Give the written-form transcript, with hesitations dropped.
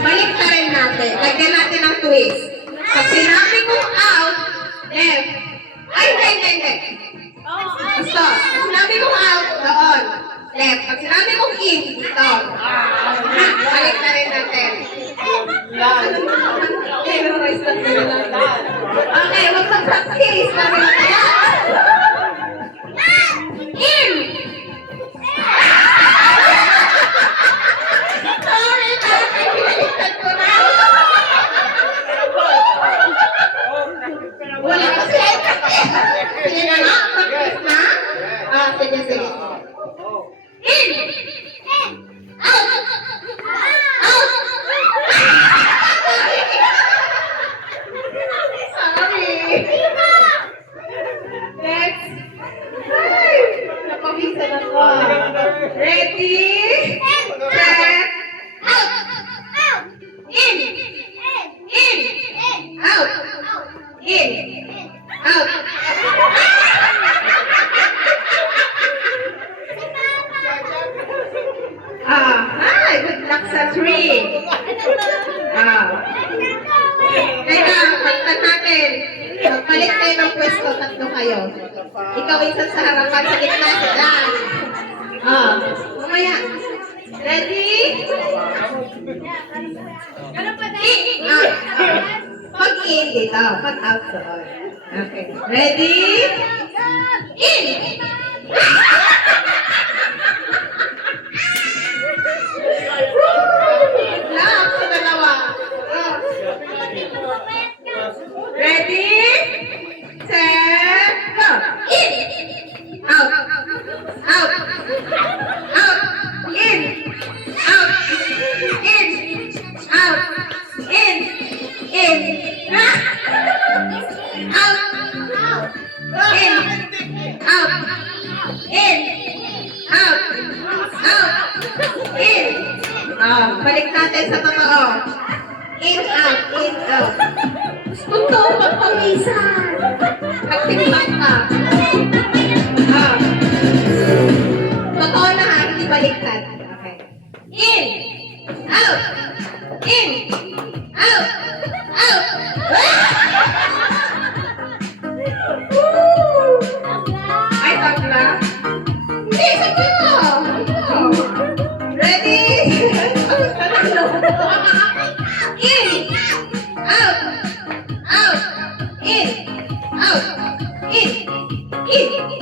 Balik na rin natin. Lagyan natin ng twist. Pag sinabi kong out, left. Ay, hindi. Basta, pag sinabi kong out, doon. Left. Pag sinabi kong in, dito. Balik na rin natin. Okay, mag-practice. Sabi na kaya. In! Wala kasi. Sige na nga. Practice na. Sige. In! Out! Out! Sorry. Next. Ay, napawisan ako. Ready? Set. Out! In! Out! In! Out! Hi! Good luck sa 3. Teka, pagtan natin. Magpalit kayo ng pwesto, tatlo kayo. Ikaw isa sa harapan, sa gitna, dyan. Mamaya. Ready? Pag in dito, pag out doon. Okay. Ready? In! Lang sa dalawa. Ready? Set, go! In! Out! Out! Out! In! Out! In! Out! In! In! Out! In! Out! In! Out! Out! In! Balik natin sa totoo. In, out, in, out. Totoo, magpawisan. Pagtimpan ka. Totoo na ha, hindi baliktad. Okay. In! Out! In! Out! Out! Ay, tabla? Hindi, sagot! Ready? In! Out! Out! In! Out! In! In!